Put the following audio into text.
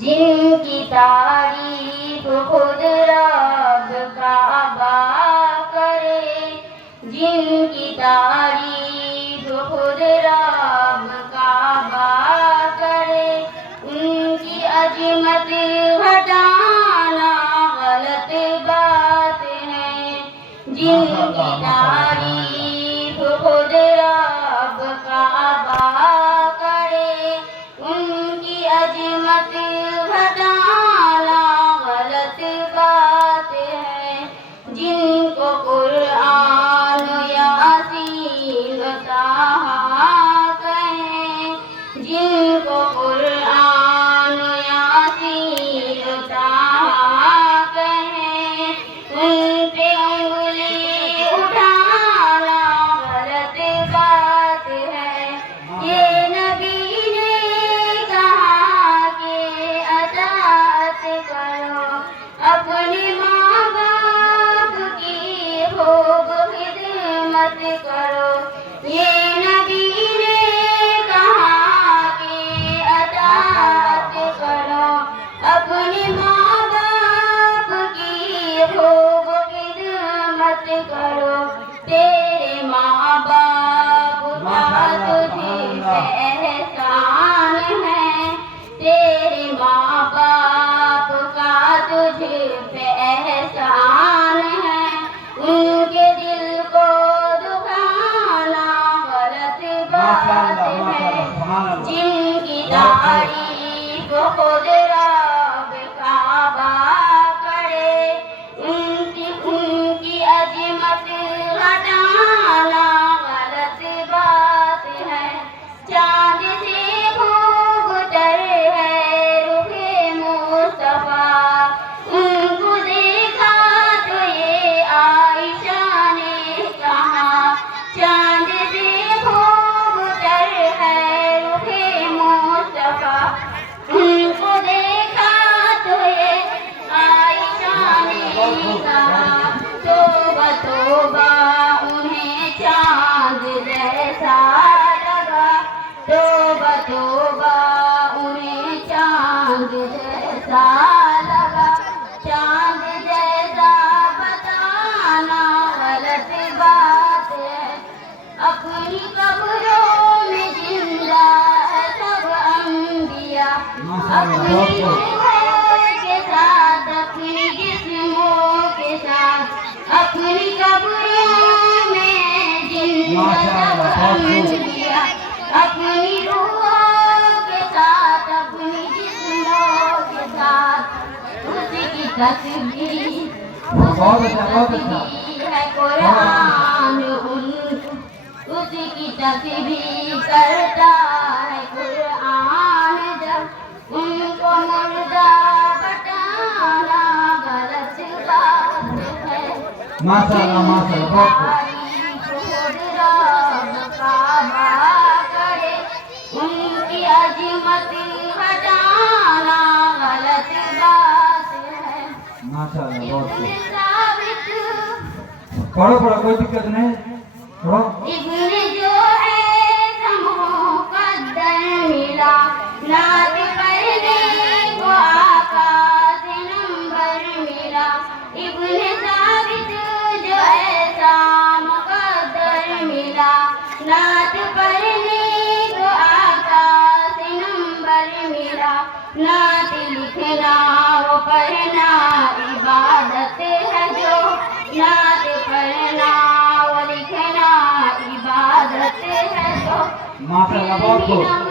جن کی تعریف خود رب کعبہ کرے، جن کی تعریف خود رب کعبہ کرے، ان کی عظمت گھٹانا غلط بات ہے، جن کی تعریف خود رب کعبہ کرے، ان کی عظمت گھٹانا غلط بات ہے، جن کو قرآن یاسین طٰہٰ کہیں، جن کو قرآن یاسین طٰہٰ کہیں، ان پہ انگلی اٹھانا غلط بات ہے، یہ نبی نے کہا کہ اطاعت کرو، اپنے ماں باپ کی خوب خدمت کرو، یہ نبی نے کہا کہ اطاعت کرو، اپنے ماں باپ کی خوب خدمت کرو، تیرے ماں باپ کا تجھ پہ احسان ہے، تیرے ماں باپ کا تجھ پہ احسان ہے، ان کے دل کو دکھانا غلط بات ہے، جن کی تعریف خود رب کعبہ کرے، ان کی عظمت گھٹانا غلط بات ہے، چاند سے خوبتر ہے رخ مصطفیٰ، ان کو دیکھا تو یہ عائشہ نے کہا، چاند سے خوبتر ہے رخ مصطفیٰ، ان کو دیکھا تو یہ عائشہ نے کہا، توبہ توبہ انہیں چاند جیسا لگا، توبہ توبہ انہیں چاند جیسا لگا، چاند جیسا بتانا غلط بات ہے، اپنی قبروں میں زندہ ہے سب انبیاء، اپنی روحوں کے ساتھ اپنی جسموں کے ساتھ، اپنی قبروں میں زندہ سب انبیاء، اپنی روحوں کے ساتھ اپنی جسموں کے ساتھ، اس کی تسبیح ہے قرآن، اس کی تسبیح کرتا ہے قرآن، جب ان کو مردہ بتانا غلط بات ہے، خود رب کعبہ کرے، ان کی عظمت گھٹانا غلط بات ہے، ابن ثابت پڑھو پڑھو کوئی دقت نہیں، پڑھو ابن جو ہے مقدر ملا، نعت پڑھنے کو آقا سے نمبر ملا، ابن ثابت جو ایسا مقدر ملا، نعت پڑھنے کو آقا سے نمبر ملا، نعت لکھنا و پڑھنا عبادت ہے جو، نعت پڑھنا و لکھنا عبادت ہے جو، ماشاءاللہ بہت خوب۔